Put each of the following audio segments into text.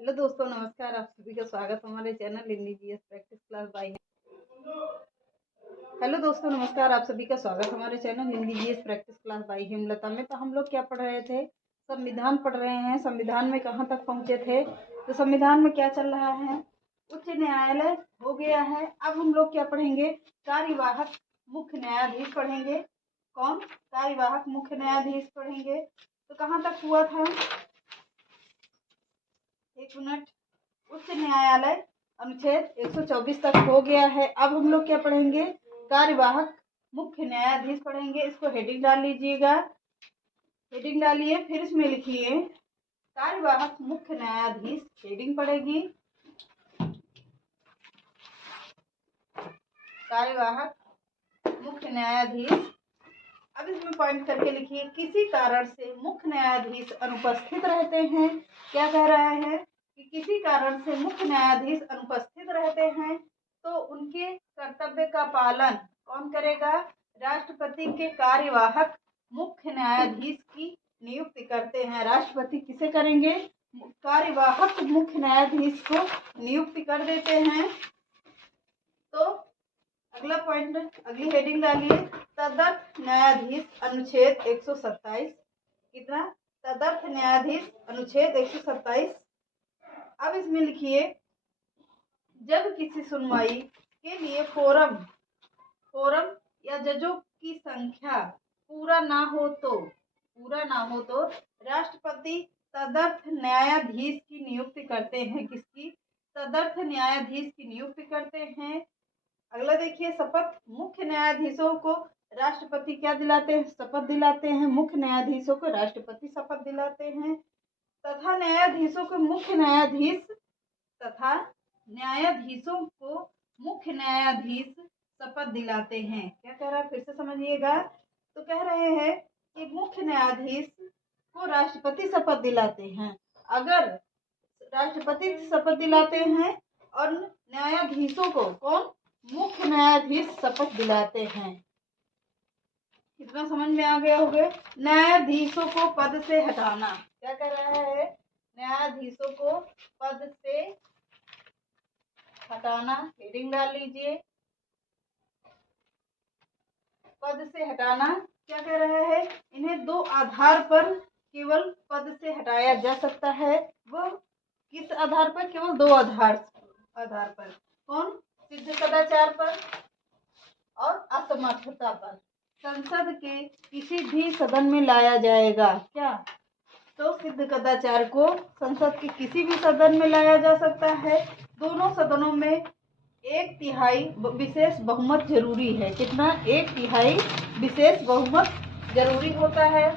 Hello दोस्तों, नमस्कार। आप सभी का स्वागत हमारे channel Hindi GS practice class bye hello दोस्तों, नमस्कार। आप सभी का स्वागत हमारे channel Hindi GS practice class by Hemlata में। तो हम लोग क्या पढ़ रहे थे? संविधान पढ़ रहे हैं। संविधान में कहाँ तक पहुँचे थे? तो संविधान में क्या चल रहा है? उच्च न्यायालय हो गया है। अब हम लोग क्या पढ़ेंगे? कार्यवाहक मुख्य न्यायाधीश पढ़ेंगे। कौन? कार्यवाहक मुख्य न्यायाधीश पढ़ेंगे। तो कहाँ तक हुआ था? एक मिनट। उच्च न्यायालय अनुच्छेद 124 तक हो गया है। अब हम लोग क्या पढ़ेंगे? कार्यवाहक मुख्य न्यायाधीश पढ़ेंगे। इसको हेडिंग डाल लीजिएगा। हेडिंग डालिए, फिर इसमें लिखिए कार्यवाहक मुख्य न्यायाधीश। हेडिंग पड़ेगी कार्यवाहक मुख्य न्यायाधीश। अब इसमें पॉइंट करके लिखिए, किसी कारण से मुख्य न्यायाधीश अनुपस्थित रहते हैं। क्या कह रहा है कि किसी कारण से मुख्य न्यायाधीश अनुपस्थित रहते हैं तो उनके कर्तव्य का पालन कौन करेगा? राष्ट्रपति के कार्यवाहक मुख्य न्यायाधीश की नियुक्ति करते हैं। राष्ट्रपति किसे करेंगे? कार्यवाहक मुख्य न्यायाधीश को नियुक्ति कर देते हैं। तो अगला पॉइंट, अगली हेडिंग डालिए, तदर्थ न्यायाधीश अनुच्छेद 127। कितना? तदर्थ न्यायाधीश अनुच्छेद 127। अब इसमें लिखिए, जब किसी सुनवाई के लिए फोरम या जजों की संख्या पूरा ना हो तो राष्ट्रपति तदर्थ न्यायाधीश की नियुक्ति करते हैं। किसकी? तदर्थ न्यायाधीश की नियुक्ति करते हैं। अगला देखिए, शपथ मुख्य न्यायाधीशों को राष्ट्रपति क्या दिलाते हैं? शपथ दिलाते हैं। मुख्य न्यायाधीशों को राष्ट्रपति शपथ दिलाते हैं। तथा न्यायाधीशों को मुख्य न्यायाधीश शपथ दिलाते हैं। क्या कह रहा है? फिर से समझिएगा। तो कह रहे हैं कि मुख्य न्यायाधीश को राष्ट्रपति शपथ दिलाते हैं। अगर राष्ट्रपति शपथ दिलाते हैं और न्यायाधीशों को कौन? मुख्य न्यायाधीश शपथ दिलाते हैं। कितना समझ में आ गया होगा? न्यायाधीशों को पद से हटाना। क्या कह रहा है? न्यायाधीशों को पद से हटाना। हेडिंग डाल लीजिए, पद से हटाना। क्या कह रहा है? इन्हें दो आधार पर केवल पद से हटाया जा सकता है। वो किस आधार पर? केवल दो आधार पर। कौन? सिद्ध सदाचार पर और असमर्थता पर। संसद के किसी भी सदन में लाया जाएगा। क्या? तो सिद्ध कदाचार को संसद के किसी भी सदन में लाया जा सकता है। दोनों सदनों में 1/3 विशेष बहुमत जरूरी है। कितना? 1/3 विशेष बहुमत जरूरी होता है।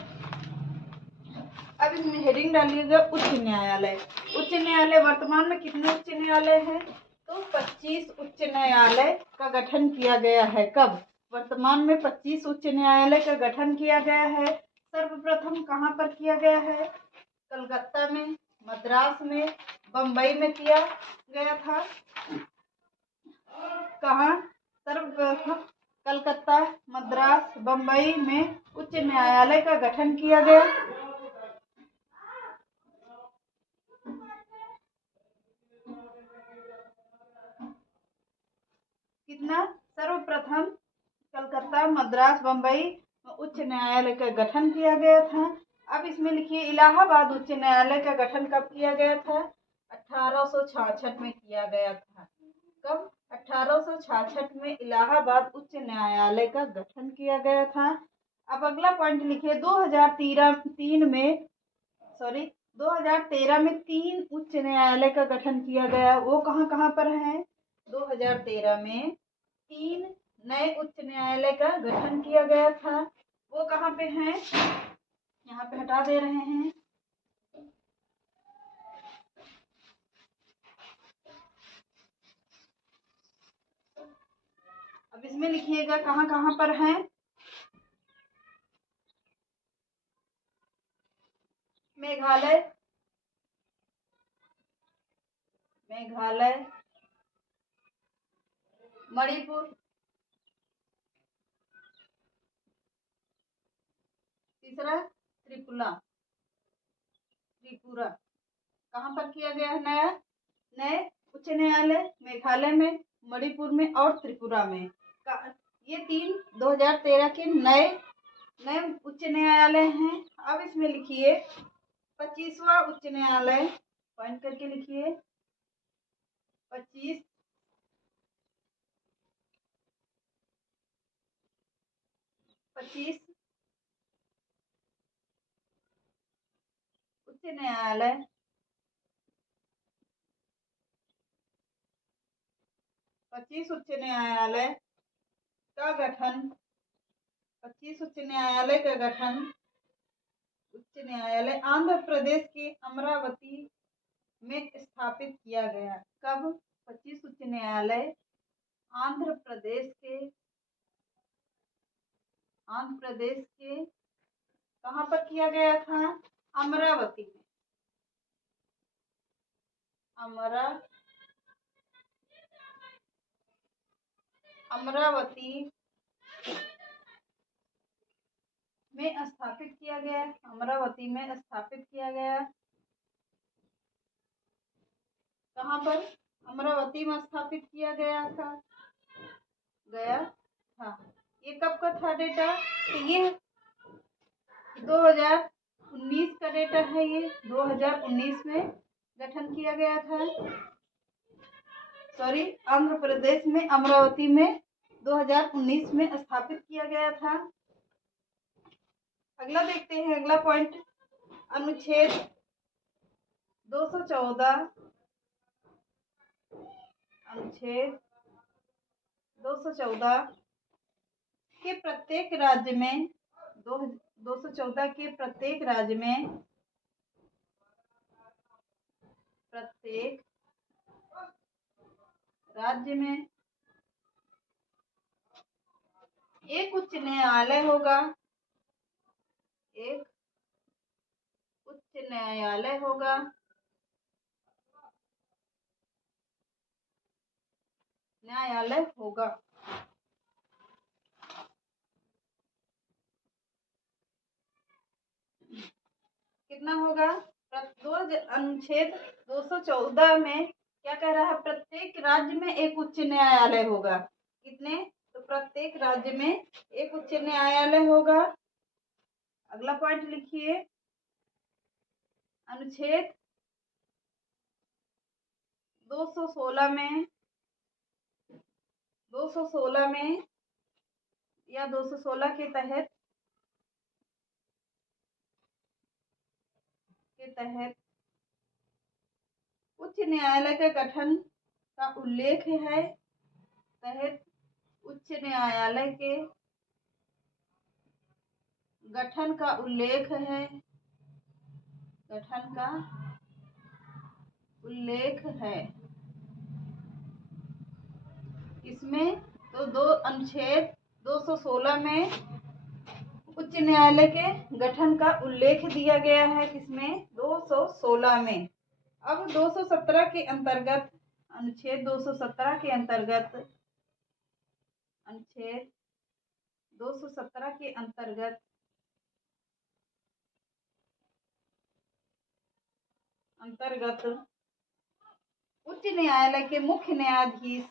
अब इसमें हेडिंग डालिएगा, उच्च न्यायालय। उच्च न्यायालय वर्तमान में कितने उच्च न्यायालय हैं? तो 25 उच्च न्यायालय का गठन किया गया है। कब? वर्तमान में 25 उच्च न्यायालय का गठन किया गया है। सर्वप्रथम कहाँ पर किया गया है? कलकत्ता में, मद्रास में, बम्बई में किया गया था। कहाँ? सर्वप्रथम कलकत्ता, मद्रास, बम्बई में उच्च न्यायालय का गठन किया गया। कितना? सर्वप्रथम कलकत्ता, मद्रास, बम्बई उच्च न्यायालय का गठन किया गया था। अब इसमें लिखिए, इलाहाबाद उच्च न्यायालय का गठन कब किया गया था? 1866 में किया गया था। कब? 1866 में इलाहाबाद उच्च न्यायालय का गठन किया गया था। अब अगला पॉइंट लिखिए, 2013 में 3 उच्च न्यायालय का गठन किया गया। वो कहाँ कहाँ पर है? 2013 में 3 नए उच्च न्यायालय का गठन किया गया था। वो कहाँ पे हैं? यहाँ पे हटा दे रहे हैं। अब इसमें लिखिएगा कहाँ कहाँ पर हैं। मेघालय, मणिपुर, तीसरा त्रिपुरा। कहाँ पर किया गया है नया नए उच्च न्यायालय? मेघालय में, मणिपुर में और त्रिपुरा में। ये 2013 के नए नए उच्च न्यायालय हैं। अब इसमें लिखिए 25वां उच्च न्यायालय, पॉइंट करके लिखिए 25 उच्च न्यायालय 25 उच्च न्यायालय का गठन 25 उच्च न्यायालय का गठन उच्च न्यायालय आंध्र प्रदेश के अमरावती में स्थापित किया गया। कब? 25 उच्च न्यायालय आंध्र प्रदेश के कहाँ पर किया गया था? अमरावती में। अमरावती में स्थापित किया गया। अमरावती में स्थापित किया गया। कहाँ पर? अमरावती में स्थापित किया गया था। ये कब का था डेटा? तो ये 2019 का डेटा है। ये 2019 में गठन किया गया था। आंध्र प्रदेश में अमरावती में 2019 में स्थापित किया गया था। अगला देखते हैं, अगला पॉइंट अनुच्छेद 214 के प्रत्येक राज्य में 214 के प्रत्येक राज्य में एक उच्च न्यायालय होगा। एक उच्च न्यायालय होगा। कितना होगा? अनुच्छेद 214 में क्या कह रहा है? प्रत्येक राज्य में एक उच्च न्यायालय होगा। कितने? तो प्रत्येक राज्य में एक उच्च न्यायालय होगा। अगला पॉइंट लिखिए, अनुच्छेद 216 में या 216 के तहत उच्च न्यायालय के गठन का उल्लेख है। उच्च न्यायालय के गठन का उल्लेख है। इसमें तो अनुच्छेद 216 में उच्च न्यायालय के गठन का उल्लेख दिया गया है। किसमें? 216 में। अब 217 के अंतर्गत, अनुच्छेद 217 के अंतर्गत उच्च न्यायालय के मुख्य न्यायाधीश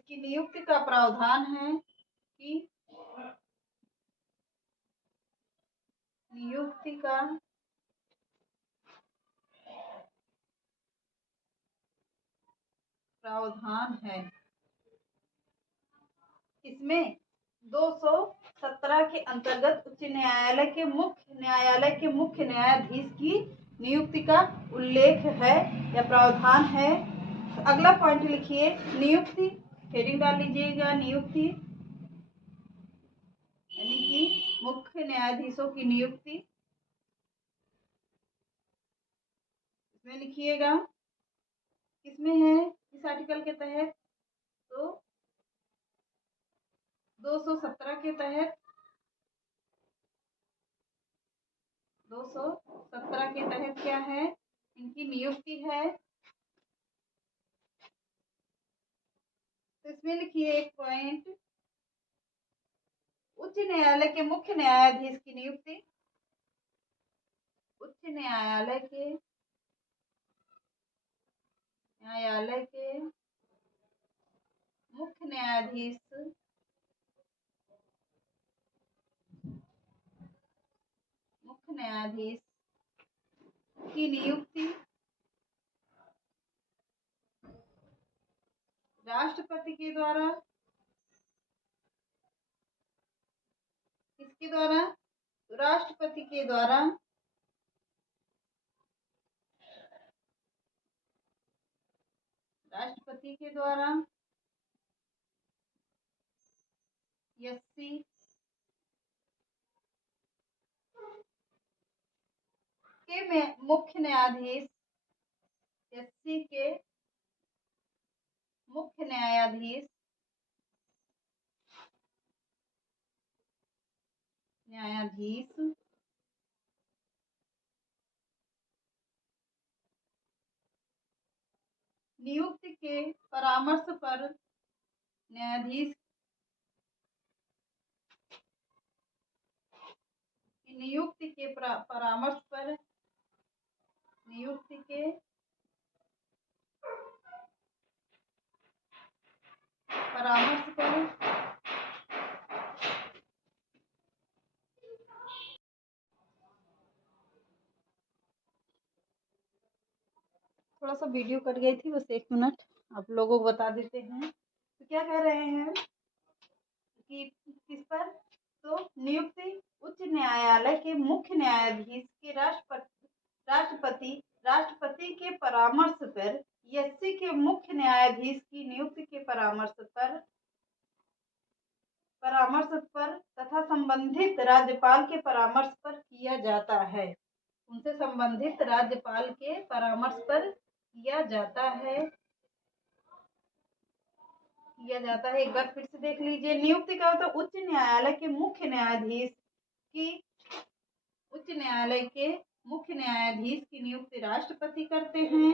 की नियुक्ति का प्रावधान है कि नियुक्ति का प्रावधान है। इसमें 217 के अंतर्गत उच्च न्यायालय के मुख्य न्यायाधीश की नियुक्ति का उल्लेख है या प्रावधान है। अगला पॉइंट लिखिए, नियुक्ति। हेडिंग डाल लीजिएगा, नियुक्ति। मुख्य न्यायाधीशों की नियुक्ति, इसमें लिखिएगा किसमें है, इस आर्टिकल के तहत, तो 217 के तहत, 217 के तहत क्या है, इनकी नियुक्ति है। तो इसमें लिखिए एक पॉइंट, उच्च न्यायालय के मुख्य न्यायाधीश की नियुक्ति, उच्च न्यायालय के मुख्य न्यायाधीश की नियुक्ति राष्ट्रपति के द्वारा, किसके द्वारा, राष्ट्रपति के द्वारा, राष्ट्रपति के द्वारा एससी के मुख्य न्यायाधीश, एससी के मुख्य न्यायाधीश नियुक्ति के परामर्श पर न्यायाधीश की नियुक्ति के परामर्श पर, नियुक्ति के परामर्श पर थोड़ा सा वीडियो कट गई थी, बस 1 मिनट आप लोगों को बता देते हैं। तो क्या कह रहे हैं कि किस पर, तो नियुक्ति उच्च न्यायालय के मुख्य न्यायाधीश के राष्ट्रपति के परामर्श पर, एससी के मुख्य न्यायाधीश की नियुक्ति के परामर्श पर तथा संबंधित राज्यपाल के परामर्श पर किया जाता है। उनसे संबंधित राज्यपाल के परामर्श पर किया जाता है। एक बार फिर से देख लीजिए, नियुक्ति का होता है उच्च न्यायालय के मुख्य न्यायाधीश की नियुक्ति राष्ट्रपति करते हैं,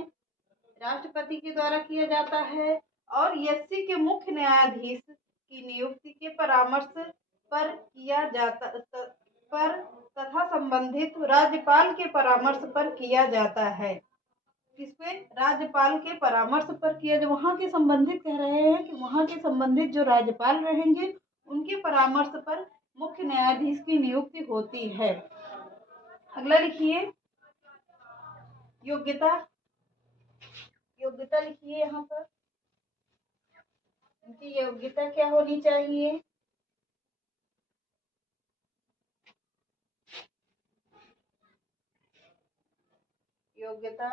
राष्ट्रपति के द्वारा किया जाता है। और एससी के मुख्य न्यायाधीश की नियुक्ति के परामर्श पर किया जाता तथा संबंधित राज्यपाल के परामर्श पर किया जाता है। किसपे, राज्यपाल के परामर्श पर किया, जो वहाँ के संबंधित कह रहे हैं कि वहाँ के संबंधित जो राज्यपाल रहेंगे उनके परामर्श पर मुख्य न्यायाधीश की नियुक्ति होती है। अगला लिखिए योग्यता लिखिए, यहाँ पर उनकी योग्यता क्या होनी चाहिए। योग्यता,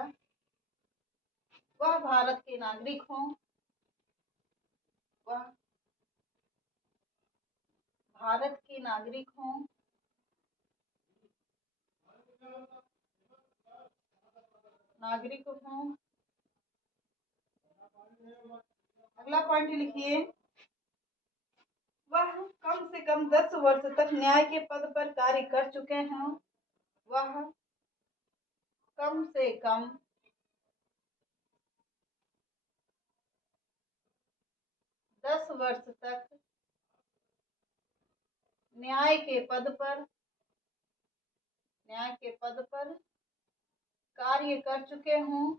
वह भारत के नागरिक हों, अगला पॉइंट लिखिए, वह कम से कम 10 वर्ष तक न्याय के पद पर कार्य कर चुके हैं। वह कम से कम 10 वर्ष तक न्याय के पद पर कार्य कर चुके हों।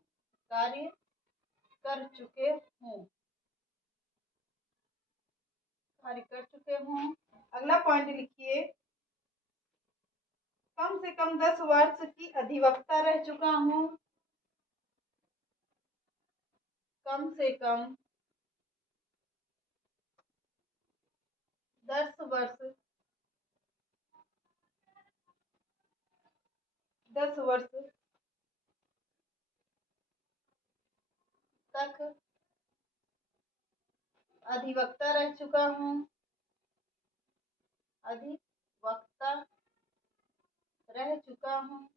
अगला पॉइंट लिखिए, कम से कम 10 वर्ष की अधिवक्ता रह चुका हूँ। कम से कम 10 वर्ष तक अधिवक्ता रह चुका हूँ। अधिवक्ता रह चुका हूँ।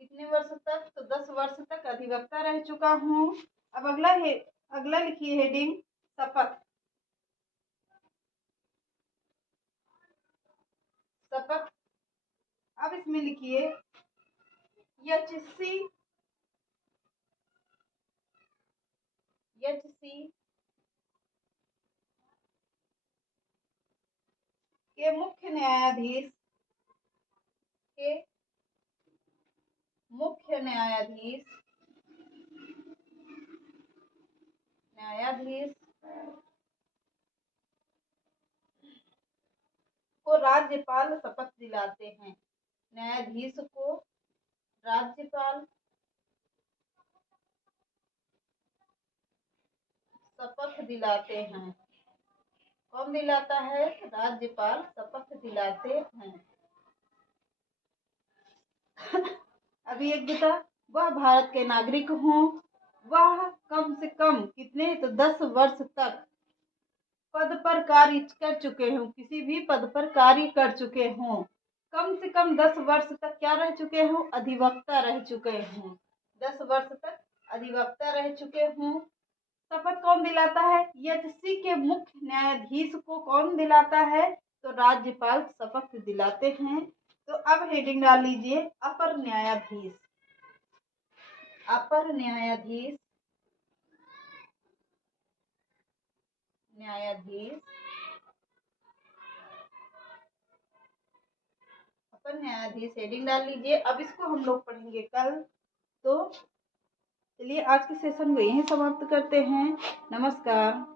कितने वर्ष तक? तो 10 वर्ष तक अधिवक्ता रह चुका हूँ। अब अगला लिखिए हेडिंग शपथ। शपथ। अब इसमें लिखिए एचसी के मुख्य न्यायाधीश को राज्यपाल शपथ दिलाते हैं। न्यायाधीश को राज्यपाल शपथ दिलाते हैं। कौन दिलाता है? राज्यपाल शपथ दिलाते हैं। अभियोग्यता, वह भारत के नागरिक हों, वह कम से कम कितने? तो 10 वर्ष तक पद पर कार्य कर चुके हों, किसी भी पद पर कार्य कर चुके हों। कम से कम 10 वर्ष तक क्या रह चुके हों? अधिवक्ता रह चुके हों। 10 वर्ष तक अधिवक्ता रह चुके हों। शपथ कौन दिलाता है? एचसी के मुख्य न्यायाधीश को कौन दिलाता है? तो राज्यपाल शपथ दिलाते हैं। तो अब हेडिंग डाल लीजिए अपर न्यायाधीश। अपर न्यायाधीश अपर न्यायाधीश हेडिंग डाल लीजिए। अब इसको हम लोग पढ़ेंगे कल। तो चलिए आज के सेशन को यहीं समाप्त करते हैं। नमस्कार।